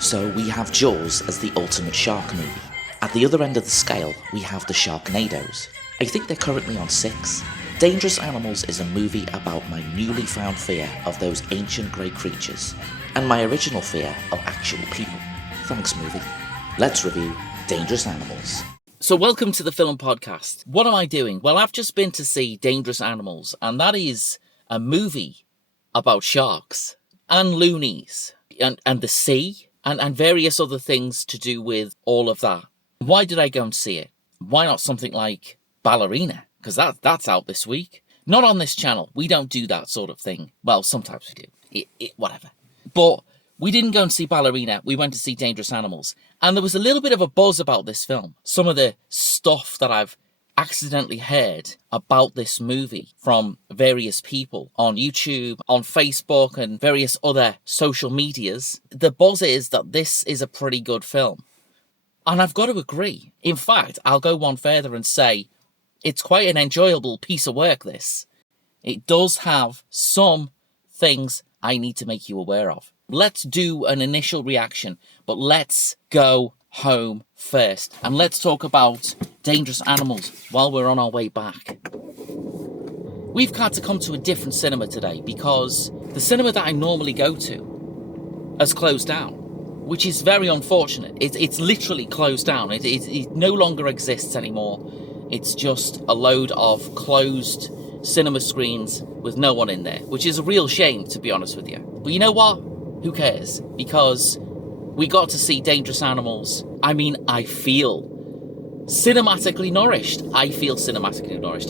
So we have Jaws as the ultimate shark movie. At the other end of the scale, we have the Sharknadoes. I think they're currently on 6. Dangerous Animals is a movie about my newly found fear of those ancient grey creatures, and my original fear of actual people. Thanks, movie. Let's review Dangerous Animals. So welcome to the Film Podcast. What am I doing? Well, I've just been to see Dangerous Animals, and that is a movie about sharks and loonies and the sea and various other things to do with all of that. Why did I go and see it? Why not something like Ballerina? Because that's out this week. Not on this channel. We don't do that sort of thing. Well, sometimes we do. Whatever. But we didn't go and see Ballerina. We went to see Dangerous Animals. And there was a little bit of a buzz about this film. Some of the stuff that I've accidentally heard about this movie from various people on YouTube, on Facebook, and various other social medias. The buzz is that this is a pretty good film. And I've got to agree. In fact, I'll go one further and say it's quite an enjoyable piece of work, this. It does have some things I need to make you aware of. Let's do an initial reaction, but let's go home first. And let's talk about Dangerous Animals while we're on our way back. We've had to come to a different cinema today because the cinema that I normally go to has closed down, which is very unfortunate. It's literally closed down. It no longer exists anymore. It's just a load of closed cinema screens with no one in there, which is a real shame, to be honest with you. But you know what? Who cares? Because we got to see Dangerous Animals. I mean, I feel cinematically nourished.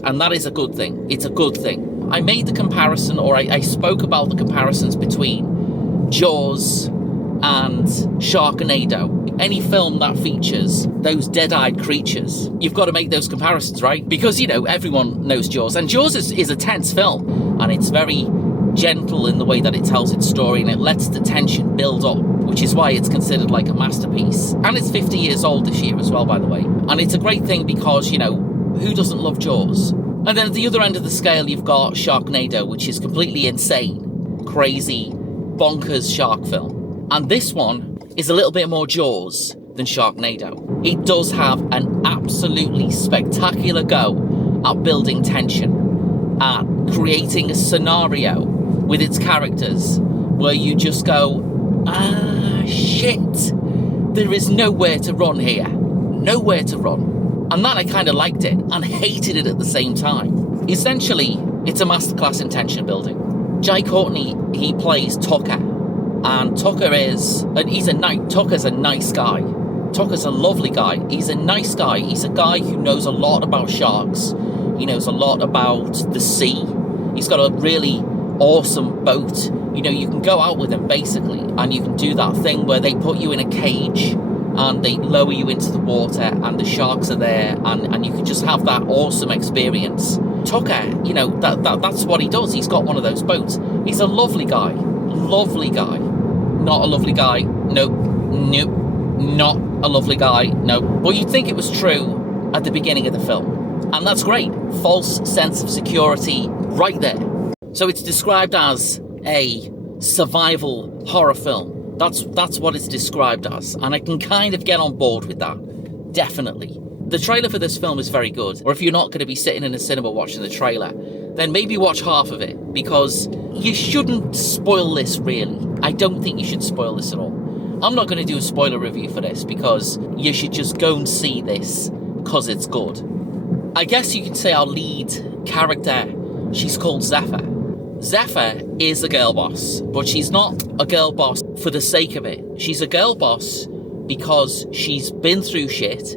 And that is a good thing. It's a good thing. I made the comparison, or I spoke about the comparisons between Jaws and Sharknado. Any film that features those dead-eyed creatures, you've got to make those comparisons, right? Because, everyone knows Jaws. And Jaws is a tense film, and it's very gentle in the way that it tells its story, and it lets the tension build up, which is why it's considered like a masterpiece. And it's 50 years old this year as well, by the way. And it's a great thing because, who doesn't love Jaws? And then at the other end of the scale, you've got Sharknado, which is completely insane, crazy, bonkers shark film. And this one is a little bit more Jaws than Sharknado. It does have an absolutely spectacular go at building tension, at creating a scenario with its characters where you just go, shit, there is nowhere to run here. Nowhere to run. And that I kind of liked it and hated it at the same time. Essentially, it's a masterclass in tension building. Jai Courtney, he plays Tucker. And Tucker's a nice guy. Tucker's a lovely guy. He's a nice guy. He's a guy who knows a lot about sharks. He knows a lot about the sea. He's got a really awesome boat. You can go out with him basically, and you can do that thing where they put you in a cage and they lower you into the water and the sharks are there, and you can just have that awesome experience. Tucker, that's what he does. He's got one of those boats. He's a lovely guy. Lovely guy. Not a lovely guy. Nope. Not a lovely guy. Nope. Well, you'd think it was true at the beginning of the film. And that's great. False sense of security right there. So it's described as a survival horror film. That's what it's described as. And I can kind of get on board with that. Definitely. The trailer for this film is very good. Or if you're not going to be sitting in a cinema watching the trailer, then maybe watch half of it. Because you shouldn't spoil this, really. I don't think you should spoil this at all. I'm not going to do a spoiler review for this because you should just go and see this because it's good. I guess you could say our lead character, she's called Zephyr. Zephyr is a girl boss, but she's not a girl boss for the sake of it. She's a girl boss because she's been through shit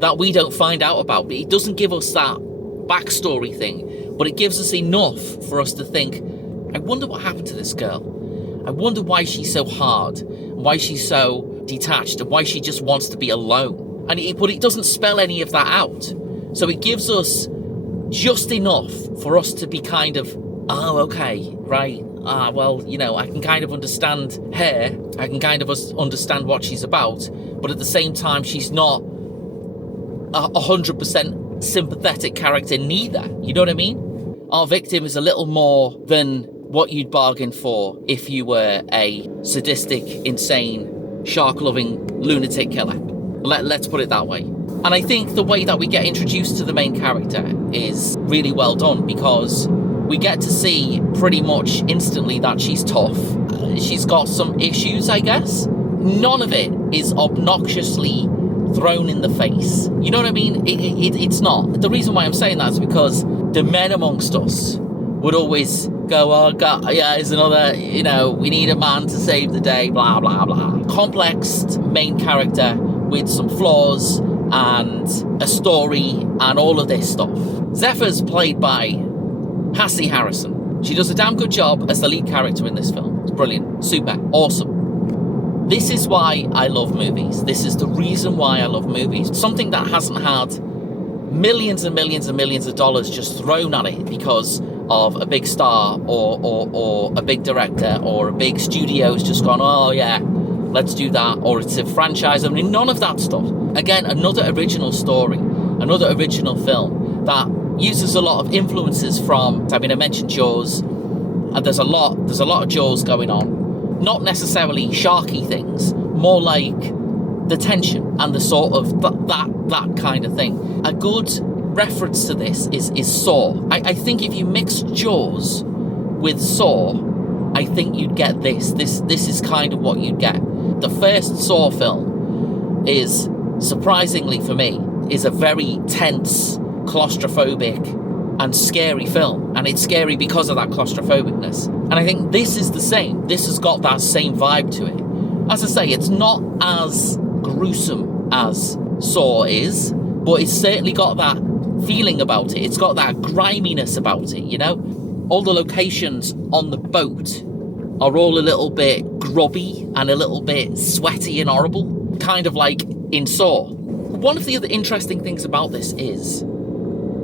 that we don't find out about. It doesn't give us that backstory thing, but it gives us enough for us to think, I wonder what happened to this girl. I wonder why she's so hard, why she's so detached, and why she just wants to be alone. But it doesn't spell any of that out. So it gives us just enough for us to be kind of, oh, okay, right. Well, I can kind of understand her. I can kind of understand what she's about. But at the same time, she's not 100% sympathetic character neither. You know what I mean? Our victim is a little more than what you'd bargain for if you were a sadistic, insane shark-loving lunatic killer. Let's put it that way. And I think the way that we get introduced to the main character is really well done, because we get to see pretty much instantly that she's tough. She's got some issues, I guess. None of it is obnoxiously thrown in the face. You know what I mean? It's not. The reason why I'm saying that is because the men amongst us would always go, oh God, yeah, it's another, we need a man to save the day, blah, blah, blah. Complex main character with some flaws and a story and all of this stuff. Zephyr's played by Hassie Harrison. She does a damn good job as the lead character in this film. It's brilliant, super, awesome. This is why I love movies. This is the reason why I love movies. Something that hasn't had millions and millions and millions of dollars just thrown at it because of a big star or a big director or a big studio's just gone, oh yeah, let's do that, or it's a franchise. I mean, none of that stuff. Again, another original story, another original film that uses a lot of influences from, I mentioned Jaws, and there's a lot of Jaws going on. Not necessarily sharky things, more like the tension and the sort of that kind of thing. A good reference to this is Saw. I think if you mix Jaws with Saw, I think you'd get this. This is kind of what you'd get. The first Saw film is, surprisingly for me, is a very tense, claustrophobic and scary film, and it's scary because of that claustrophobicness. And I think this is the same. This has got that same vibe to it. As I say, it's not as gruesome as Saw is, but it's certainly got that feeling about it. It's got that griminess about it, All the locations on the boat are all a little bit grubby and a little bit sweaty and horrible, kind of like in Saw. One of the other interesting things about this is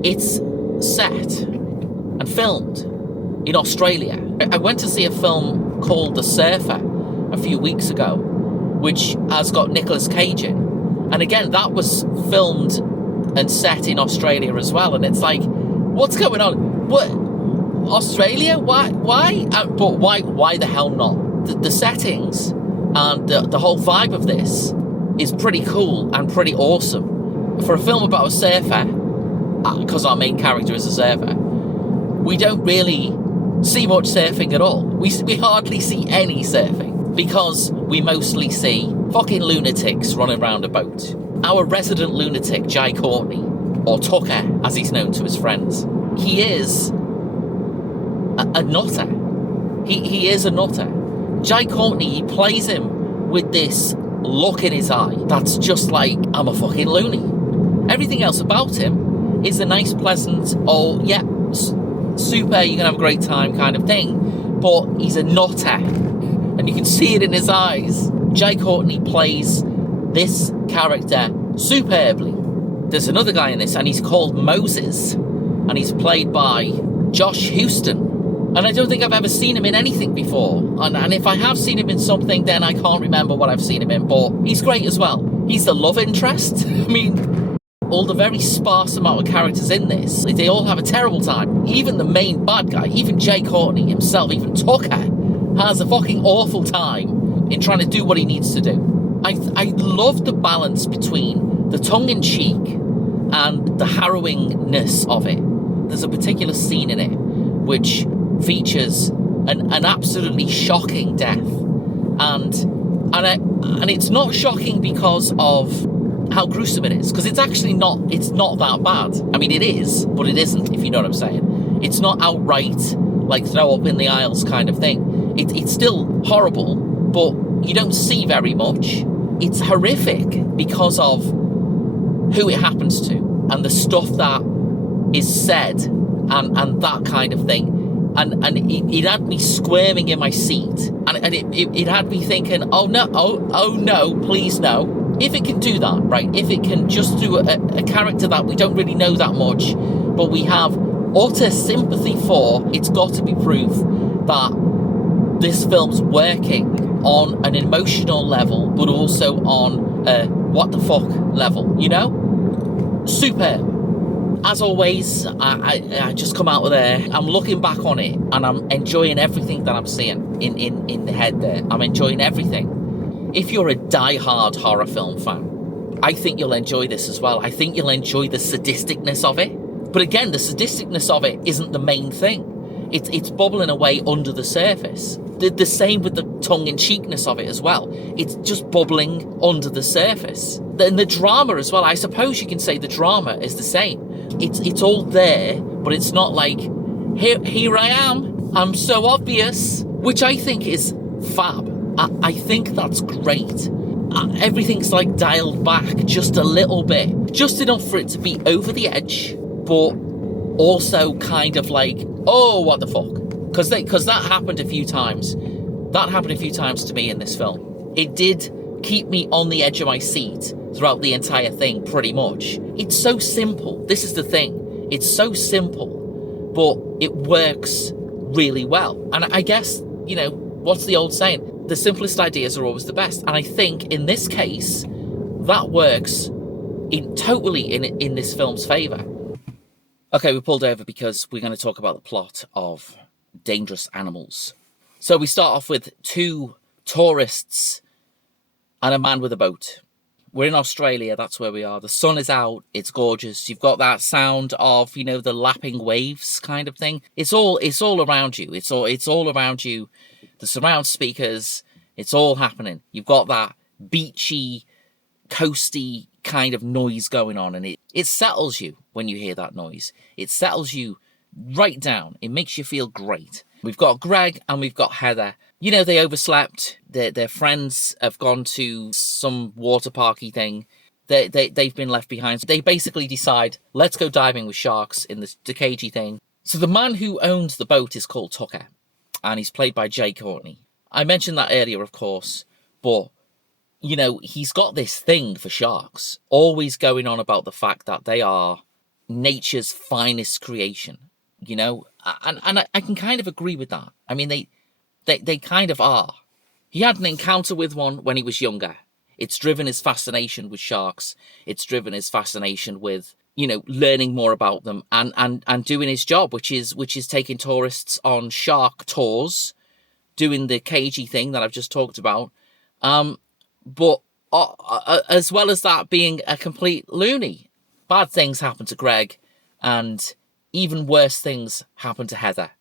it's set and filmed in Australia. I went to see a film called The Surfer a few weeks ago, which has got Nicolas Cage in. And again, that was filmed and set in Australia as well. And it's like, what's going on? What? Australia? Why? But why the hell not? The settings and the whole vibe of this is pretty cool and pretty awesome. For a film about a surfer, because our main character is a surfer, we don't really see much surfing at all. We hardly see any surfing, because we mostly see fucking lunatics running around a boat. Our resident lunatic, Jai Courtney, or Tucker, as he's known to his friends, he is a nutter. He is a nutter. Jai Courtney, he plays him with this look in his eye that's just like, I'm a fucking loony. Everything else about him is a nice, pleasant, oh yeah, super, you can have a great time kind of thing, but he's a nutter, and you can see it in his eyes. Jai Courtney plays this character superbly. There's another guy in this, and he's called Moses, and he's played by Josh Houston. And I don't think I've ever seen him in anything before. And if I have seen him in something, then I can't remember what I've seen him in, but he's great as well. He's the love interest. I mean, all the very sparse amount of characters in this, they all have a terrible time. Even the main bad guy, even Jai Courtney himself, even Tucker, has a fucking awful time in trying to do what he needs to do. I love the balance between the tongue-in-cheek and the harrowingness of it. There's a particular scene in it which features an absolutely shocking death, and it's not shocking because of how gruesome it is, because it's actually not that bad. I mean, it is, but it isn't, if you know what I'm saying. It's not outright like throw up in the aisles kind of thing. It's still horrible, but you don't see very much. It's horrific because of who it happens to and the stuff that is said and that kind of thing. And it had me squirming in my seat, and it had me thinking, oh no, please no. If it can do that, right, if it can just do a character that we don't really know that much, but we have utter sympathy for, it's got to be proof that this film's working on an emotional level, but also on a what the fuck level, Superb. As always, I just come out of there, I'm looking back on it, and I'm enjoying everything that I'm seeing in the head there. I'm enjoying everything. if you're a die-hard horror film fan, I think you'll enjoy this as well. I think you'll enjoy the sadisticness of it. But again, the sadisticness of it isn't the main thing. It's bubbling away under the surface. The same with the tongue-in-cheekness of it as well. It's just bubbling under the surface. Then the drama as well, I suppose you can say the drama is the same. It's all there, but it's not like, here I am, I'm so obvious, which I think is fab. I think that's great. Everything's like dialed back just a little bit, just enough for it to be over the edge, but also kind of like, oh, what the fuck? Because that happened a few times. That happened a few times to me in this film. It did keep me on the edge of my seat throughout the entire thing, pretty much. It's so simple. This is the thing. It's so simple, but it works really well. And I guess, you know, what's the old saying? The simplest ideas are always the best. And I think in this case, that works totally in this film's favour. Okay, we pulled over because we're going to talk about the plot of Dangerous Animals. So we start off with two tourists and a man with a boat. We're in Australia, that's where we are. The sun is out, it's gorgeous. You've got that sound of, you know, the lapping waves kind of thing. It's all around you. It's all around you. The surround speakers, it's all happening. You've got that beachy, coasty kind of noise going on, and it settles you when you hear that noise. It settles you right down. It makes you feel great. We've got Greg and we've got Heather. You know, they overslept. Their friends have gone to some water parky thing. They've been left behind. So they basically decide, let's go diving with sharks in this cagey thing. So the man who owns the boat is called Tucker, and he's played by Jai Courtney. I mentioned that earlier, of course, but, you know, he's got this thing for sharks, always going on about the fact that they are nature's finest creation, you know, and I can kind of agree with that. I mean, they kind of are. He had an encounter with one when he was younger. It's driven his fascination with sharks. It's driven his fascination with, you know, learning more about them and doing his job, which is taking tourists on shark tours, doing the cagey thing that I've just talked about. But as well as that, being a complete loony. Bad things happen to Greg, and even worse things happen to Heather.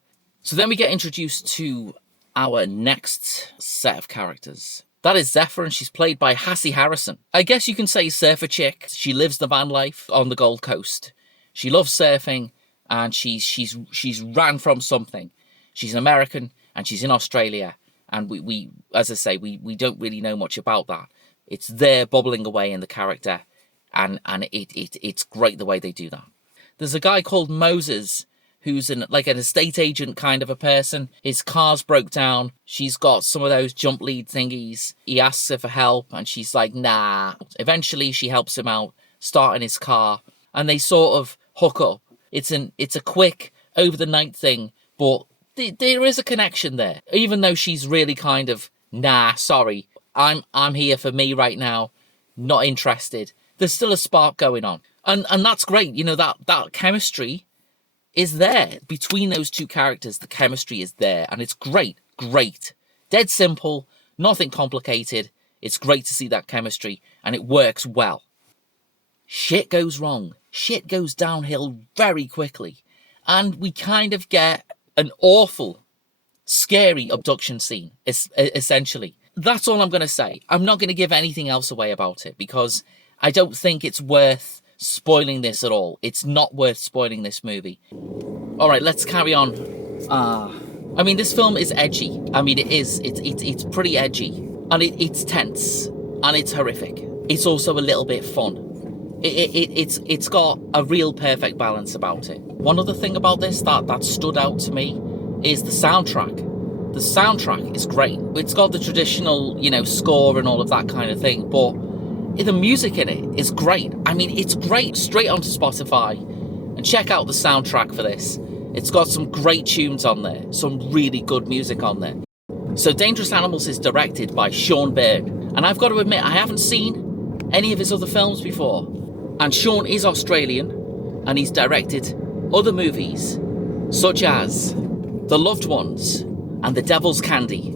So then we get introduced to our next set of characters. That is Zephyr, and she's played by Hassie Harrison. I guess you can say surfer chick. She lives the van life on the Gold Coast. She loves surfing, and she's ran from something. She's an American, and she's in Australia. And we as I say, we don't really know much about that. It's there bubbling away in the character, and it's great the way they do that. There's a guy called Moses who's an estate agent kind of a person. His car's broke down. She's got some of those jump lead thingies. He asks her for help, and she's like, nah. Eventually, she helps him out, starting his car, and they sort of hook up. It's a quick over the night thing, but there is a connection there, even though she's really kind of, nah, sorry, I'm here for me right now, not interested. There's still a spark going on, and that's great. You know, that chemistry is there between those two characters. The chemistry is there, and it's great, dead simple, nothing complicated. It's great to see that chemistry, and it works well. Shit goes wrong. Shit goes downhill very quickly, and we kind of get an awful, scary abduction scene, essentially. That's all I'm going to say. I'm not going to give anything else away about it, because I don't think it's worth spoiling this at all. It's not worth spoiling this movie. All right, let's carry on. I mean, this film is edgy. I mean, it is. It's pretty edgy, and it's tense, and it's horrific. It's also a little bit fun. It's got a real perfect balance about it. One other thing about this that stood out to me is the soundtrack. The soundtrack is great. It's got the traditional, you know, score and all of that kind of thing, but the music in it is great. I mean, it's great. Straight onto Spotify and check out the soundtrack for this. It's got some great tunes on there, some really good music on there. So Dangerous Animals is directed by Sean Byrne, and I've got to admit, I haven't seen any of his other films before. And Sean is Australian, and he's directed other movies such as The Loved Ones and The Devil's Candy.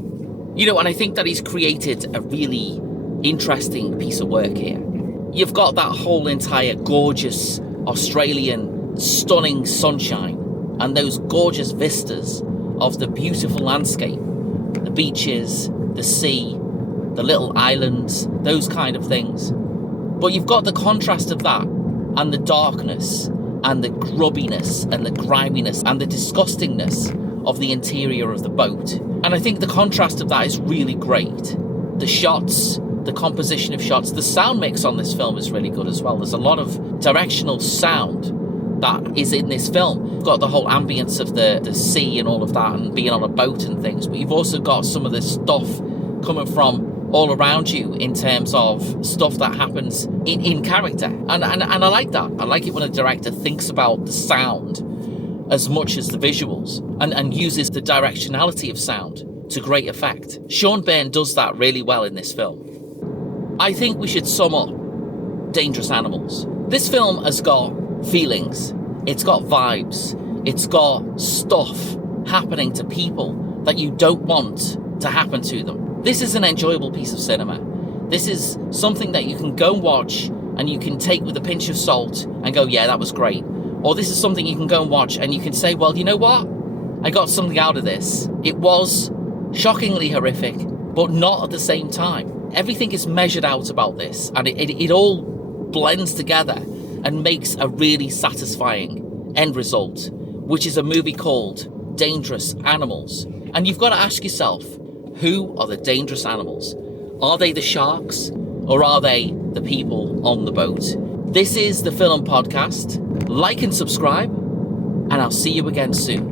And I think that he's created a really interesting piece of work here. You've got that whole entire gorgeous Australian stunning sunshine and those gorgeous vistas of the beautiful landscape, the beaches, the sea, the little islands, those kind of things. But you've got the contrast of that and the darkness and the grubbiness and the griminess and the disgustingness of the interior of the boat. And I think the contrast of that is really great. The shots, the composition of shots, the sound mix on this film is really good as well. There's a lot of directional sound that is in this film. You've got the whole ambience of the sea and all of that and being on a boat and things, but you've also got some of this stuff coming from all around you in terms of stuff that happens in character. And I like that. I like it when a director thinks about the sound as much as the visuals and uses the directionality of sound to great effect. Sean Byrne does that really well in this film. I think we should sum up Dangerous Animals. This film has got feelings, it's got vibes, it's got stuff happening to people that you don't want to happen to them. This is an enjoyable piece of cinema. This is something that you can go watch and you can take with a pinch of salt and go, yeah, that was great. Or this is something you can go and watch and you can say, well, you know what? I got something out of this. It was shockingly horrific, but not at the same time. Everything is measured out about this, and it all blends together and makes a really satisfying end result, which is a movie called Dangerous Animals. And you've got to ask yourself, who are the dangerous animals? Are they the sharks, or are they the people on the boat? This is the Film Podcast. Like and subscribe, and I'll see you again soon.